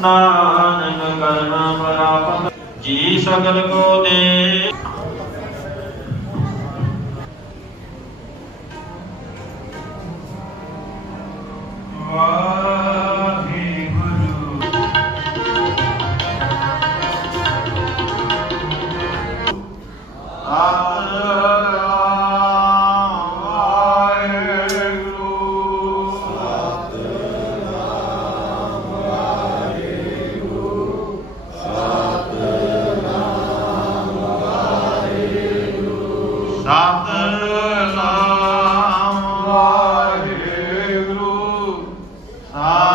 ਨਾਨਕ ਕਰਨਾ ਪ੍ਰਾਪਤ ਜੀ ਸਗਲ ਕੋ ਦੇ। ਵਾਹਿਗੁਰੂ। ਸਤਿਨਾਮ ਵਾਹਿਗੁਰੂ ਸਤਿਨਾਮ